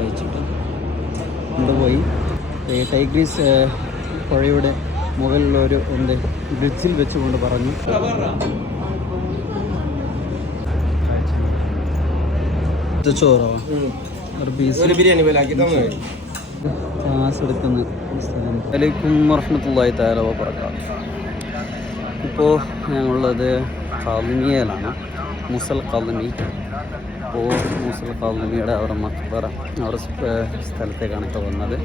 കഴിച്ചിട്ട് കൊണ്ടുപോയി ടൈഗ്രീസ് പുഴയുടെ മുകളിലൊരു ബ്രിഡ്ജിൽ വെച്ചുകൊണ്ട് പറഞ്ഞു ചോറോ ഒരു പീസ് ബിരിയാണി ക്ലാസ് എടുക്കുന്ന സ്ഥലം. വലൈക്കും വറഹ്മത്തുള്ളാഹി തആല വബറകാതുഹു. ഇപ്പോൾ ഞങ്ങളുള്ളത് ഖാദിമിയയിലാണ്, മുസൽ ഖാദിമി. അപ്പോൾ മുസൽ ഖാദിമിയുടെ അവിടെ മക്ബറ അവിടെ സ്ഥലത്തേക്കാണ് ഇപ്പോൾ വന്നത്.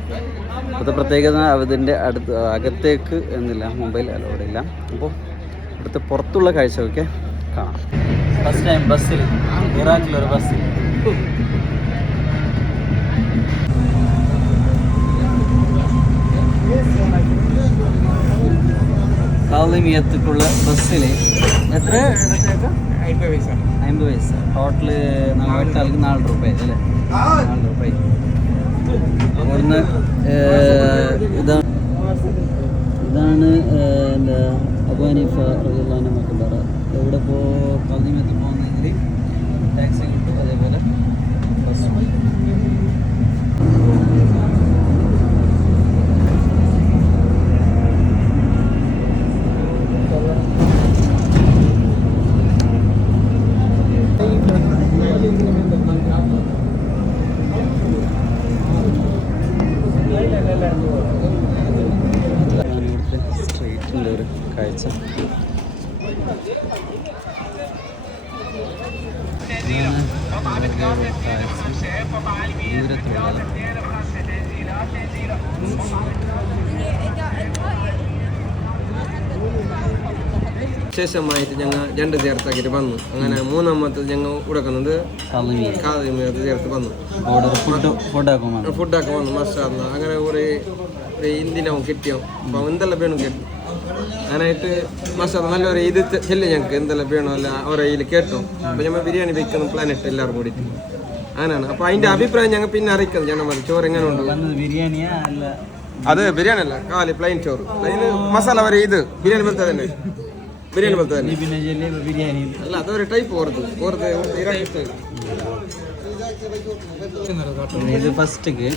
അത് പ്രത്യേകത അതിൻ്റെ അകത്തേക്ക് എന്നില്ല, മൊബൈൽ അലോഡ് ഇല്ല. അപ്പോൾ ഇവിടുത്തെ പുറത്തുള്ള കാഴ്ചയൊക്കെ കാണാം. ഫസ്റ്റ് ടൈം ബസ്സിൽ, ഇറാഖിലൊരു ബസ്സിൽ ഖാദിമിയത്തേക്കുള്ള ബസ്സിൽ എത്ര 50 പൈസ ടോട്ടല് 8 ആൾക്ക് 4 രൂപ അല്ലേ? 4 രൂപ. അവിടുന്ന് ഇതാണ് എന്താ അബൂ ഹനീഫ റളിയല്ലാഹു അൻഹു മക്ബറ. ഇവിടെ ഇപ്പോൾ ഖാദിമിയത്തിൽ പോകുന്നെങ്കിൽ ടാക്സി കിട്ടും, അതേപോലെ ബസ്സും. ഇവിടുത്തെ സ്ട്രീറ്റിൻ്റെ ഒരു കാഴ്ച. ശേഷമായിട്ട് ഞങ്ങൾ 2 ചേർത്താക്കിയിട്ട് വന്നു. അങ്ങനെ 3ാമത്തെ ഞങ്ങൾ ഉടക്കുന്നത് ഖാദിമിയത്ത് ചേർത്ത് വന്നു. ഫുഡാക്കാൻ വന്നു. മസാല അങ്ങനെ ഒരു ഇന്ത്യനാവും കിട്ടിയോ. അപ്പോൾ എന്തെല്ലാം വേണം കേട്ടു. അങ്ങനായിട്ട് മസാല നല്ലൊരു ഇത് ചെല്ലു ഞങ്ങൾക്ക് എന്തെല്ലാം വേണോ അല്ല അവരെ ഇതിൽ കേട്ടോ. അപ്പോൾ ഞങ്ങൾ ബിരിയാണി വയ്ക്കുന്ന പ്ലാനിട്ട് എല്ലാവരും കൂടിയിട്ട് അങ്ങനെയാണ്. അപ്പോൾ അതിൻ്റെ അഭിപ്രായം ഞങ്ങൾ പിന്നെ അറിയിക്കുന്നത് ജനന്മാർ. ചോറ് എങ്ങനെ ഉണ്ട്? അത് ബിരിയാണി അല്ല, കാലി പ്ലെയിൻ ചോറ്. പ്ലെയിൻ മസാല വരെ ഇത് ബിരിയാണി പോലത്തെ തന്നെ. ബിരിയാണി പോലത്തെ തന്നെ അല്ല, അതൊരു ടൈപ്പ് ഓർത്ത് ഇത് ഫസ്റ്റ്ക്ക്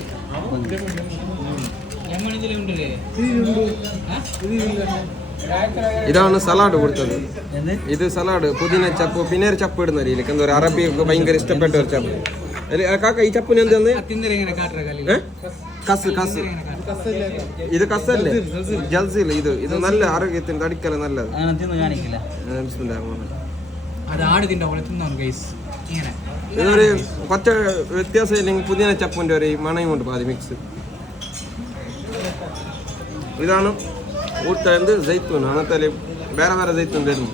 ഇതാണ് സലാഡ് കൊടുത്തത്. ഇത് സലാഡ് പുതിന ചപ്പ്, പിന്നെ ഒരു ചപ്പ് ഇടുന്ന രീതിയിലേക്ക് എന്താ പറയുക, അറബിക്ക് ഭയങ്കര ഇഷ്ടപ്പെട്ട ഒരു ചപ്പ്. കാക്ക ഈ ചപ്പിന് എന്തെന്ന് കസ് ഇത് കസല്ലേ, ജൽസിൽ. ഇത് നല്ല ആരോഗ്യത്തിന് തടിക്കല നല്ലത്. ഇതൊരു പച്ച വ്യത്യാസം ഇല്ലെങ്കിൽ പുതിന ചപ്പിന്റെ ഒരു മണയും കൊണ്ട് പാതി മിക്സ്. ഇതാണ് ഊട്ട ജൈത്തൂൻ. അങ്ങനത്തെ വേറെ വേറെ ജൈത്തൂൻ വരുന്നു.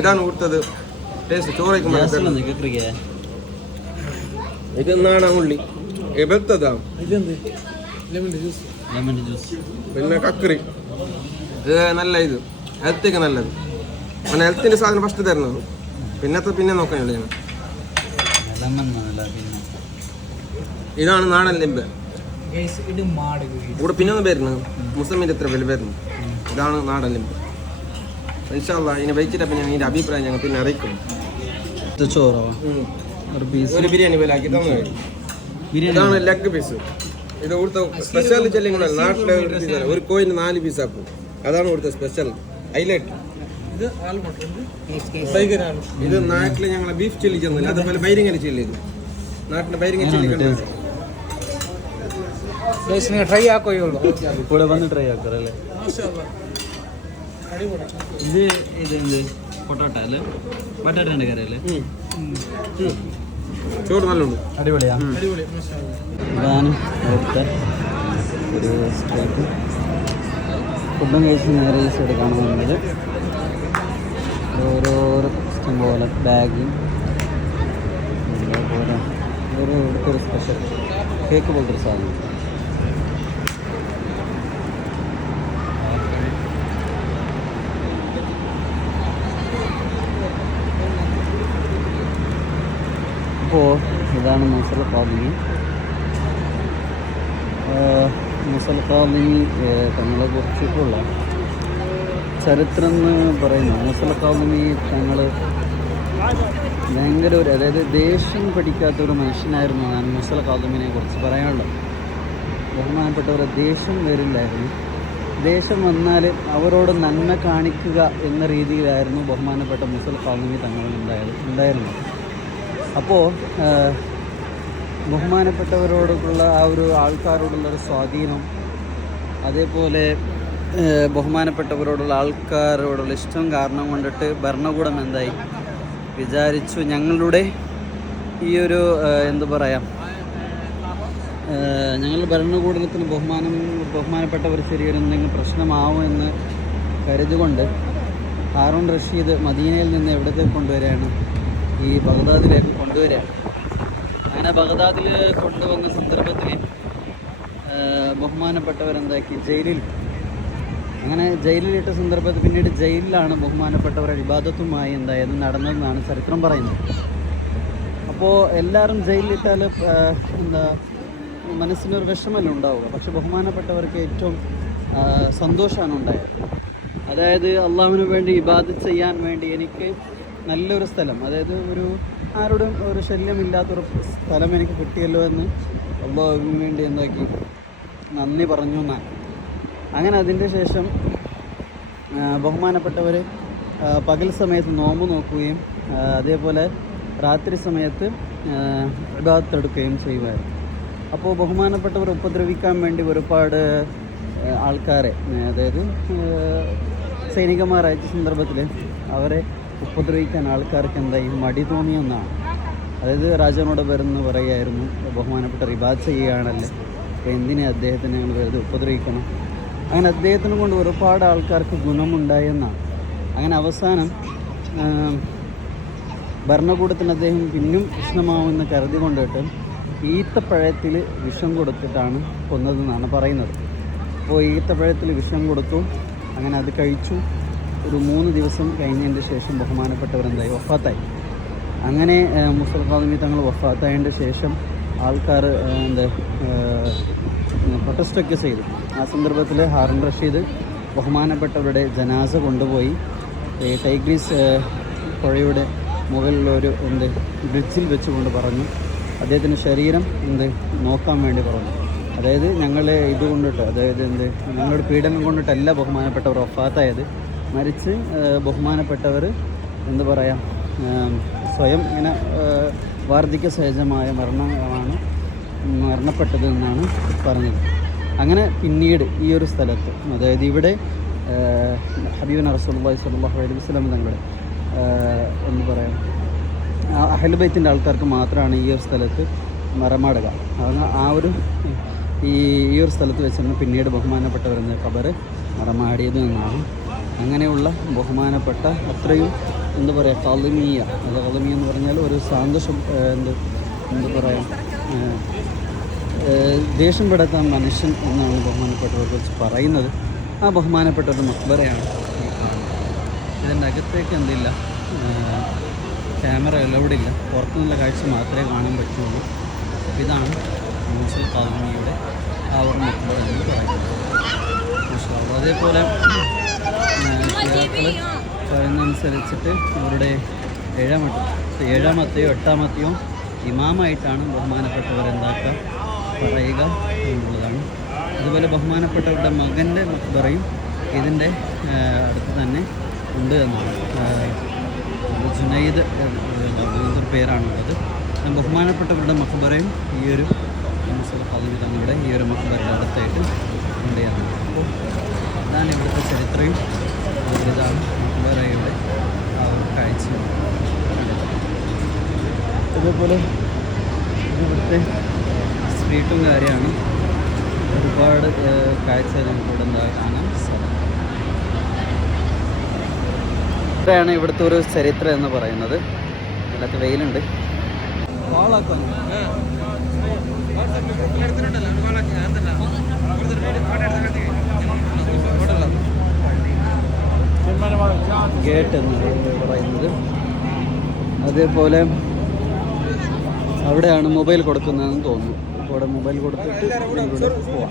ഇതാണ് ഊട്ടത് ടേസ്റ്റ്. ചോറയ്ക്കുമ്പോൾ ഇത് നാടൻ ഉള്ളി വെത്തതാ, പിന്നെ കക്കറി. ഇത് നല്ല ഇത് ഹെൽത്തേക്ക് നല്ലത്. പിന്നെ ഹെൽത്തിന്റെ സാധനം ഫസ്റ്റ് തരുന്നത്, പിന്നെ നോക്കാനുള്ളത് ഞങ്ങൾ. ഇതാണ് നാടൻ ലിമ്പ്. ഇവിടെ പിന്നെ വരുന്നത് മുസ്ലിമിന്റെ എത്ര വില വരുന്നു. ഇതാണ് നാടൻ ലിമ്പ്. ഇൻഷാ അല്ലാഹ് ഇതിനെ വെച്ചിട്ടപ്പോൾ ഞാൻ ഇതിന്റെ അഭിപ്രായം ഞങ്ങൾ പിന്നെ അറിയിക്കും. ചോറോ ഒരു ബിരിയാണി പോലെ ആക്കി തന്നെ. ഇതാണ് ലെഗ് പീസ്. ഇത് ഇവിടുത്തെ സ്പെഷ്യൽ ചെല്ലിങ് കൂടെ. നാട്ടിലെ ഒരു കോയിന് 4 പീസാക്കും. അതാണ് ഇവിടുത്തെ സ്പെഷ്യൽ ഹൈലൈറ്റ്. ഇത് നാട്ടില് ഞങ്ങളെ ബീഫ് ചില്ലി ചെന്നില്ല, അതുപോലെ ബൈരിങ്ങലി ചില്ലി. ഇത് നാട്ടിലെ ബൈരിങ്ങ ചില്ലി ട്രൈ ആക്കുകയുള്ളൂ. ഇവിടെ വന്ന് ട്രൈ ആക്കാറല്ലേ. ഇത് പൊട്ടോട്ട അല്ലേ, ബട്ടാട്ടേൻ്റെ കറി അല്ലേ? ചോറ് നല്ലുണ്ട്, അടിപൊളിയാ. ഇതാണ് അവിടുത്തെ ഒരു സ്ട്രീറ്റ്. ഫുഡും കഴിച്ച് നേരെ ഈ സൈഡ് കാണാൻ വന്നത് ഓരോരോ ഇഷ്ടം പോലെ ബാഗ്, അതേപോലെ ഒരു ഇവിടുത്തെ ഒരു സ്പെഷ്യൽ കേക്ക് പോലത്തെ ഒരു സാധനം. അപ്പോൾ ഇതാണ് മുസൽ ഖാദിമി. മുസൽ ഖാദിമി തങ്ങളെ കുറിച്ചിട്ടുള്ള ചരിത്രം എന്ന് പറയുന്നു. മുസൽ ഖാദിമി തങ്ങൾ ഭയങ്കര ഒരു, അതായത് ദേഷ്യം പിടിക്കാത്തൊരു മനുഷ്യനായിരുന്നു ഞാൻ മുസൽ കാദമിനെ കുറിച്ച് പറയാനുള്ളത്. ബഹുമാനപ്പെട്ടവരെ ദേഷ്യം വരില്ലായിരുന്നു. ദേഷ്യം വന്നാൽ അവരോട് നന്മ കാണിക്കുക എന്ന രീതിയിലായിരുന്നു ബഹുമാനപ്പെട്ട മുസൽ കാദമി തങ്ങൾ ഉണ്ടായിരുന്നത്. അപ്പോൾ ബഹുമാനപ്പെട്ടവരോടുള്ള ആ ഒരു ആൾക്കാരോടുള്ളൊരു സ്വാധീനം, അതേപോലെ ബഹുമാനപ്പെട്ടവരോടുള്ള ആൾക്കാരോടുള്ള ഇഷ്ടം കാരണം കൊണ്ടിട്ട് ഭരണകൂടം എന്തായി വിചാരിച്ചു, ഞങ്ങളുടെ ഈ ഒരു എന്താ പറയുക, ഞങ്ങളുടെ ഭരണകൂടത്തിന് ബഹുമാനപ്പെട്ടവർ ശരിയൊരു എന്തെങ്കിലും പ്രശ്നമാവുമെന്ന് കരുതുകൊണ്ട് ഹാറൂൺ റഷീദ് മദീനയിൽ നിന്ന് എവിടത്തേക്ക് കൊണ്ടുവരികയാണ്, ഈ ബഗ്ദാദിലേക്ക് കൊണ്ടുവരികയാണ്. അങ്ങനെ ബഗ്ദാദിൽ കൊണ്ടുവന്ന സന്ദർഭത്തിൽ ബഹുമാനപ്പെട്ടവരെന്താക്കി ജയിലിൽ, അങ്ങനെ ജയിലിലിട്ട സന്ദർഭത്തിൽ പിന്നീട് ജയിലിലാണ് ബഹുമാനപ്പെട്ടവരുടെ ഇബാദത്തുമായി എന്തായത് നടന്നതെന്നാണ് ചരിത്രം പറയുന്നത്. അപ്പോൾ എല്ലാവരും ജയിലിലിട്ടാൽ എന്താ മനസ്സിനൊരു വിഷമല്ല ഉണ്ടാവുക, പക്ഷെ ബഹുമാനപ്പെട്ടവർക്ക് ഏറ്റവും സന്തോഷമാണ് ഉണ്ടായത്. അതായത് അള്ളാഹുവിന് വേണ്ടി ഇബാദത്ത് ചെയ്യാൻ വേണ്ടി എനിക്ക് നല്ലൊരു സ്ഥലം, അതായത് ഒരു ആരോടും ഒരു ശല്യമില്ലാത്തൊരു സ്ഥലം എനിക്ക് കിട്ടിയല്ലോ എന്ന് അള്ളാഹുവിന് വേണ്ടി എന്താക്കി നന്ദി പറഞ്ഞു എന്നാണ്. അങ്ങനെ അതിൻ്റെ ശേഷം ബഹുമാനപ്പെട്ടവർ പകൽ സമയത്ത് നോമ്പ് നോക്കുകയും അതേപോലെ രാത്രി സമയത്ത് ഇബാദത്ത് എടുക്കുകയും ചെയ്യുമായിരുന്നു. അപ്പോൾ ബഹുമാനപ്പെട്ടവർ ഉപദ്രവിക്കാൻ വേണ്ടി ഒരുപാട് ആൾക്കാരെ, അതായത് സൈനികന്മാർ അയച്ച സന്ദർഭത്തിൽ അവരെ ഉപദ്രവിക്കാൻ ആൾക്കാർക്ക് എന്തായി മടി തോന്നിയെന്നാണ്. അതായത് രാജാവിനോട് വരുന്ന പറയുമായിരുന്നു, ബഹുമാനപ്പെട്ട ഇബാദത്ത് ചെയ്യുകയാണല്ലേ, അപ്പോൾ എന്തിനെ അദ്ദേഹത്തിന് ഞങ്ങൾ വെറുതെ ഉപദ്രവിക്കണം. അങ്ങനെ അദ്ദേഹത്തിനെ കൊണ്ട് ഒരുപാട് ആൾക്കാർക്ക് ഗുണമുണ്ടായെന്നാണ്. അങ്ങനെ അവസാനം ഭരണകൂടത്തിന് അദ്ദേഹം പിന്നും പ്രശ്നമാവുമെന്ന് കരുതി കൊണ്ടിട്ട് ഈത്തപ്പഴത്തിൽ വിഷം കൊടുത്തിട്ടാണ് കൊന്നതെന്നാണ് പറയുന്നത്. അപ്പോൾ ഈത്തപ്പഴത്തിൽ വിഷം കൊടുത്തു, അങ്ങനെ അത് കഴിച്ചു. ഒരു 3 ദിവസം കഴിഞ്ഞതിൻ്റെ ശേഷം ബഹുമാനപ്പെട്ടവരെന്തായി വഫാത്തായി. അങ്ങനെ മുസൽ കാദമി തങ്ങൾ വഫാത്തായതിൻ്റെ ശേഷം ആൾക്കാർ പ്രൊട്ടസ്റ്റൊക്കെ ചെയ്തു. ആ സന്ദർഭത്തിൽ ഹാറൂൺ റഷീദ് ബഹുമാനപ്പെട്ടവരുടെ ജനാസ കൊണ്ടുപോയി ടൈഗ്രീസ് പുഴയുടെ മുകളിലൊരു ബ്രിഡ്ജിൽ വെച്ചുകൊണ്ട് പറഞ്ഞു, അദ്ദേഹത്തിൻ്റെ ശരീരം നോക്കാൻ വേണ്ടി പറഞ്ഞു. അതായത് ഞങ്ങളെ ഇതുകൊണ്ടിട്ട്, അതായത് ഞങ്ങളുടെ പീഡനം കൊണ്ടിട്ടല്ല ബഹുമാനപ്പെട്ടവർ വഫാത്തായത്, മറിച്ച് ബഹുമാനപ്പെട്ടവർ എന്താ പറയുക, സ്വയം ഇങ്ങനെ വാർദ്ധക്യ സഹജമായ മരണമാണ് മരണപ്പെട്ടത് എന്നാണ് പറഞ്ഞത്. അങ്ങനെ പിന്നീട് ഈ ഒരു സ്ഥലത്ത്, അതായത് ഇവിടെ ഹബീബുന റസൂലുള്ളാഹി സ്വല്ലല്ലാഹു അലൈഹി വസല്ലം തങ്ങളുടെ എന്താ പറയുക, അഹ്ലു ബൈത്തിൻ്റെ ആൾക്കാർക്ക് മാത്രമാണ് ഈ ഒരു സ്ഥലത്ത് മറമാടുക. ആ ഒരു ഈ ഒരു സ്ഥലത്ത് വെച്ചാണ് പിന്നീട് ബഹുമാനപ്പെട്ടവരെന്ന ഖബർ മറമാടിയത് എന്നാണ്. അങ്ങനെയുള്ള ബഹുമാനപ്പെട്ട അത്രയും എന്താ പറയുക കാളിമീയ, അത് കാളിമീയ എന്ന് പറഞ്ഞാൽ ഒരു സാന്തോഷം, എന്താ പറയുക, ദേഷ്യം പെടുത്താൻ മനുഷ്യൻ എന്നാണ് ബഹുമാനപ്പെട്ടവരെ കുറിച്ച് പറയുന്നത്. ആ ബഹുമാനപ്പെട്ടവരുടെ മക്ബറയാണ് ഈ കാണുന്നത്. ഇതിൻ്റെ അകത്തേക്ക് എന്തില്ല, ക്യാമറ അലൗഡ് ഇല്ല, പുറത്തുനിന്നുള്ള കാഴ്ച മാത്രമേ കാണാൻ പറ്റുള്ളൂ. ഇതാണ് മുസൽ കാദമിയുടെ ആ ഒരു മക്ബറ എന്ന് പറയുന്നത്. അതേപോലെ പറയുന്നതനുസരിച്ചിട്ട് അവരുടെ ഏഴാമത്തെയോ എട്ടാമത്തെയോ ഇമാമായിട്ടാണ് ബഹുമാനപ്പെട്ടവരെന്താക്കുക പറയുക എന്നുള്ളതാണ്. അതുപോലെ ബഹുമാനപ്പെട്ടവരുടെ മകൻ്റെ മക്ബറയും ഇതിൻ്റെ അടുത്ത് തന്നെ ഉണ്ട് എന്നാണ്. ജുനൈദ് എന്നൊരു പേരാണുള്ളത്. ബഹുമാനപ്പെട്ടവരുടെ മക്ബറയും ഈ ഒരു മുസൽ കാദമി തങ്ങളുടെ ഈ ഒരു മക്ബറയുടെ അടുത്തായിട്ട് ഉണ്ട് എന്നാണ്. അപ്പോൾ ഇതാണ് ഇവിടുത്തെ ചരിത്രവും ഇതാണ് മക്ബറയുടെ ആ ഒരു കാഴ്ച. അതേപോലെ ഇവിടുത്തെ സ്ട്രീറ്റും കാര്യമാണ്, ഒരുപാട് കാഴ്ച നമുക്കിവിടെ എന്താ കാണാൻ സാധിക്കും. ഇത്രയാണ് ഇവിടുത്തെ ഒരു ചരിത്രം എന്ന് പറയുന്നത്. ഇതിനകത്ത് വെയിലുണ്ട്. ഗേറ്റ് എന്ന് പറയുന്നത്. അതേപോലെ അവിടെയാണ് മൊബൈൽ കൊടുക്കുന്നതെന്ന് തോന്നുന്നു. ഇവിടെ മൊബൈൽ കൊടുത്തിട്ട് ഇവിടെ പോവാം.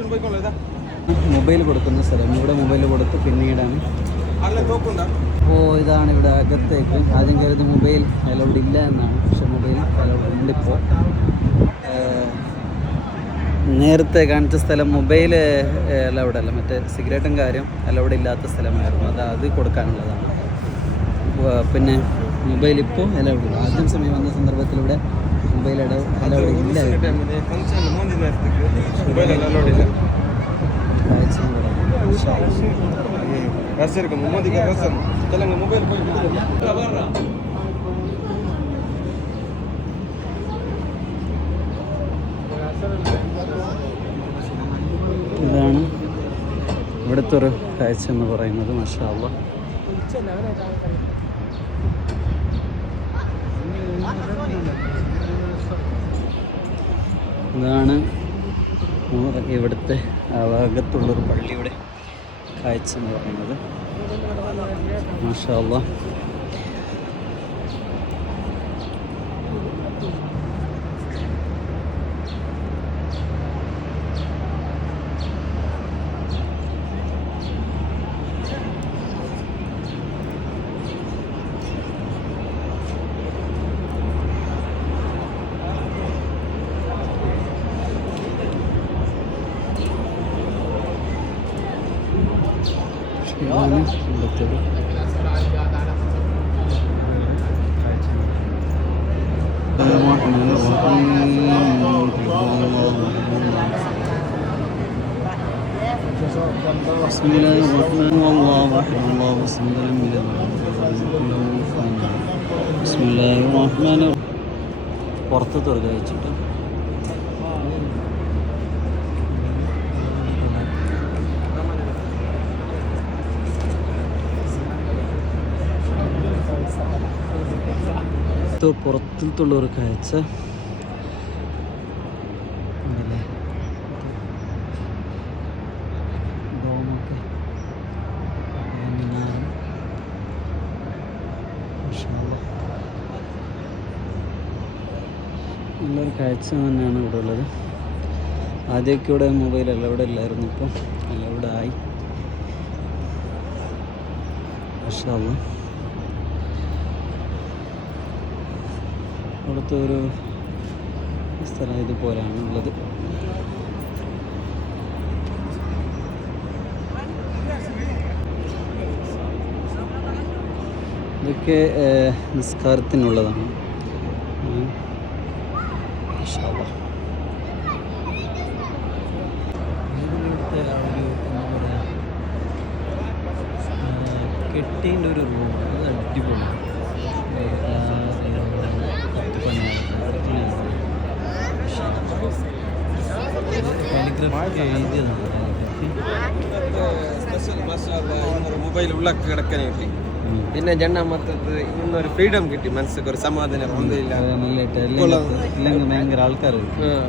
മൊബൈൽ കൊടുക്കുന്ന സ്ഥലം, ഇവിടെ മൊബൈൽ കൊടുത്ത് പിന്നീടാണ് അല്ല നോക്കണ്ട. അപ്പോൾ ഇതാണ് ഇവിടെ അകത്തേക്ക്. ആദ്യം കരുത് മൊബൈൽ അലൗഡ് ഇല്ല എന്നാണ്, പക്ഷെ മൊബൈൽ അലൗഡ് ഉണ്ട് ഇപ്പോൾ. നേരത്തെ കാണിച്ച സ്ഥലം മൊബൈൽ അലൗഡ് അല്ല, മറ്റേ സിഗരറ്റും കാര്യം അലൗഡ് ഇല്ലാത്ത സ്ഥലമായിരുന്നു. അത് കൊടുക്കാനുള്ളതാണ്. പിന്നെ മൊബൈൽ ഇപ്പോൾ അലൗഡ് ഇല്ല. ആദ്യം സമയം വന്ന സന്ദർഭത്തിലൂടെ മൊബൈൽ അലൗഡ് ഇല്ല. ഇതാണ് ഇവിടുത്തെ ഒരു കാഴ്ച എന്ന് പറയുന്നത്. മാഷാ അല്ലാഹ്. ഇതാണ് ഇവിടുത്തെ ഭാഗത്തുള്ളൊരു പള്ളിയുടെ കാഴ്ച എന്ന് പറയുന്നത്. മാഷാ അല്ലാഹ്. ഇതാണ് ഇവിടുത്തെ പുറത്ത് തുറന്ന് വെച്ചിട്ട് പുറത്തുള്ളൊരു കാഴ്ച. ഡോമൊക്കെ നല്ലൊരു കാഴ്ച തന്നെയാണ് ഇവിടെ ഉള്ളത്. ആദ്യമൊക്കെ ഇവിടെ മൊബൈൽ അലൗഡ് ഇല്ലായിരുന്നു, ഇപ്പം അലൗഡ് ആയി. മാഷാ അല്ലാഹ്. അവിടുത്തെ ഒരു സ്ഥലം ഇതുപോലെയാണ് ഉള്ളത്. ഇതൊക്കെ നിസ്കാരത്തിനുള്ളതാണ്. മാഷാ അല്ലാഹ്. ഇവിടുത്തെ ആ ഒരു എന്താ പറയുക, കെട്ടീൻ്റെ ഒരു റൂം, അത് അടിപൊളിയാണ്. മൊബൈൽ ഉള്ളൊക്കെ കിടക്കാൻ കിട്ടി. പിന്നെ രണ്ടാമത്തത് ഇന്നൊരു ഫ്രീഡം കിട്ടി, മനസ്സിക്ക് ഒരു സമാധാനം. ഭയങ്കര ആൾക്കാർ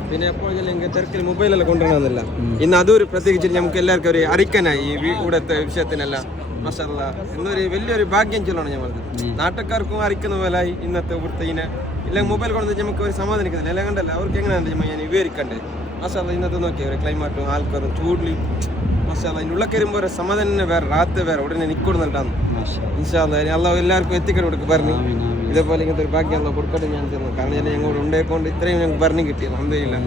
പിന്നെ എപ്പോഴെങ്കിലും തിരക്കിൽ മൊബൈലെല്ലാം കൊണ്ടുവരണമെന്നില്ല. ഇന്ന് അതൊരു പ്രത്യേകിച്ച് നമുക്ക് എല്ലാവർക്കും ഒരു അറിയിക്കാനായി ഈ ഇവിടുത്തെ വിഷയത്തിനെല്ലാം. മാഷാ അല്ലാഹ്. എന്നൊരു വലിയൊരു ഭാഗ്യം ചൊല്ലാണ് ഞാൻ പറഞ്ഞത്. നാട്ടുകാർക്കും അറിയിക്കുന്ന പോലായി ഇന്നത്തെ ഇവിടുത്തെ ഇങ്ങനെ ഇല്ലെങ്കിൽ മൊബൈൽ കൊണ്ടു നമുക്ക് ഒരു സമാധാനിക്കുന്നില്ല. എല്ലാം കണ്ടല്ല അവർക്ക് എങ്ങനെയാണ് ഞാൻ വിവരിക്കണ്ടേ. മാഷാ അല്ലാഹ്. ഇന്നത്തെ നോക്കിയാൽ ഒരു ക്ലൈമാറ്റും ആൾക്കാരും ചൂടിലും മാഷാ അല്ലാഹ്. ഇതിൻ്റെ ഉള്ളിൽ കയറുമ്പോൾ ഒരു സമാധാനം വേറെ, റാത്ത് വേറെ, ഉടനെ നിൽക്കൊടുന്നിട്ടാണ്. ഇൻഷാ അല്ലാഹ് അല്ലാഹ് എല്ലാവർക്കും എത്തിക്കട കൊടുക്കും പറഞ്ഞു. ഇതേപോലെ ഇങ്ങനത്തെ ഒരു ഭാഗ്യം അല്ലാഹ് കൊടുക്കട്ടെ ഞാൻ തരുന്നു. കാരണം ഞാൻ ഞങ്ങൾ ഉണ്ടായിക്കൊണ്ട് ഇത്രയും ഞങ്ങൾക്ക് പറഞ്ഞു കിട്ടി. അൽഹംദുലില്ലാ.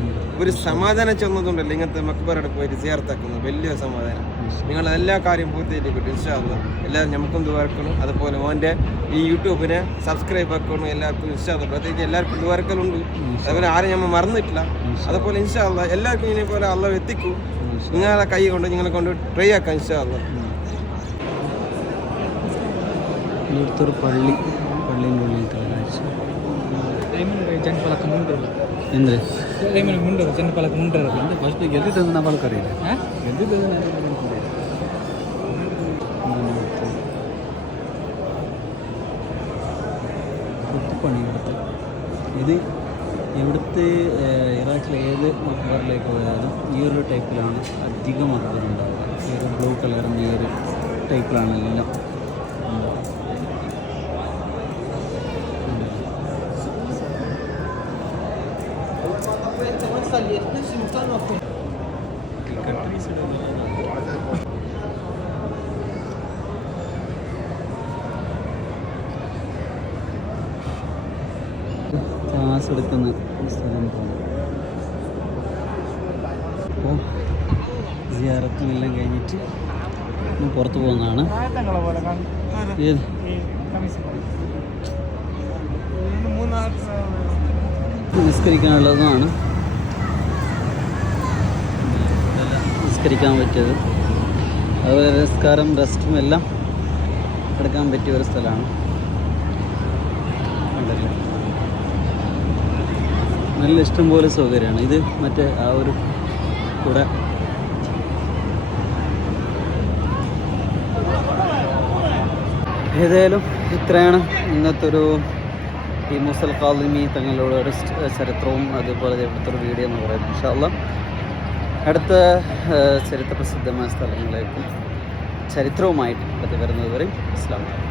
ഒരു സമാധാനം ചെന്നതുകൊണ്ടല്ല ഇങ്ങനത്തെ മക്ബറയുടെ പോയിട്ട് സിയാറത്താക്കുന്നു. വലിയ സമാധാനം. നിങ്ങളുടെ എല്ലാ കാര്യം പൂർത്തിയായിട്ട് കിട്ടും ഇൻഷാ അല്ലാഹ്. എല്ലാവരും നമുക്കും ദുആർക്കണം. അതുപോലെ ഓൻ്റെ ഈ യൂട്യൂബിനെ സബ്സ്ക്രൈബ് ആക്കണം എല്ലാവർക്കും ഇൻഷാ അല്ലാഹ്. പ്രത്യേകിച്ച് എല്ലാവർക്കും ദുആർക്കലുണ്ട്. അതുപോലെ ആരും നമ്മൾ മറന്നിട്ടില്ല. അതുപോലെ ഇൻഷാ അല്ലാഹ് എല്ലാവർക്കും ഇതിനെപ്പോലെ അല്ലാഹ് എത്തിക്കും. നിങ്ങളെ കൈ കൊണ്ട് നിങ്ങളെ കൊണ്ട് ട്രൈ ആക്കാം ഇൻഷാ അല്ലാഹ്. ഇവിടുത്തൊരു പള്ളീൻ്റെ ഉള്ളിലത്തെ കാഴ്ച. എന്ത് ഫസ്റ്റ് ಗೆದ್ದಿದ್ದು നമ്മൾക്കറിയില്ല. കുത്തിപ്പണി ഇവിടുത്തെ. ഇത് ഇവിടുത്തെ ഇറാഖിലെ ഏത് മക്ബറിലേക്ക് പോയാലും ഈ ഒരു ടൈപ്പിലാണ് അധികം മക്ബർ ഉണ്ടാവുക. ഈ ഒരു ബ്ലൂ കളറിൻ്റെ ഈ ഒരു ടൈപ്പിലാണ് എല്ലാം. ഫോട്ടോസ് എടുക്കുന്ന സ്ഥലം പോകുന്നത്. അപ്പോൾ സിയാറത്തുമെല്ലാം കഴിഞ്ഞിട്ട് പുറത്ത് പോകുന്നതാണ്. ഏത് നിസ്കരിക്കാനുള്ളതുമാണ്, നിസ്കരിക്കാൻ പറ്റിയത്, അതുപോലെ നിസ്കാരം റെസ്റ്റും എല്ലാം എടുക്കാൻ പറ്റിയ ഒരു സ്ഥലമാണ്. ഉണ്ടല്ലേ, നല്ല ഇഷ്ടം പോലെ സൗകര്യമാണ്. ഇത് മറ്റേ ആ ഒരു കൂടെ ഏതായാലും ഇത്രയാണ് ഇന്നത്തെ ഒരു ഈ മുസൽ കാളിമി തങ്ങളുടെ ഒരു ചരിത്രവും അതുപോലെ ഇവിടുത്തെ ഒരു വീഡിയോ എന്ന് പറയുന്നത്. ഇൻഷാ അല്ലാഹ് അടുത്ത ചരിത്ര പ്രസിദ്ധമായ സ്ഥലങ്ങളിലേക്കും ചരിത്രവുമായിട്ട് അടുത്ത് വരുന്നത് വരെ അസ്സലാമു അലൈക്കും.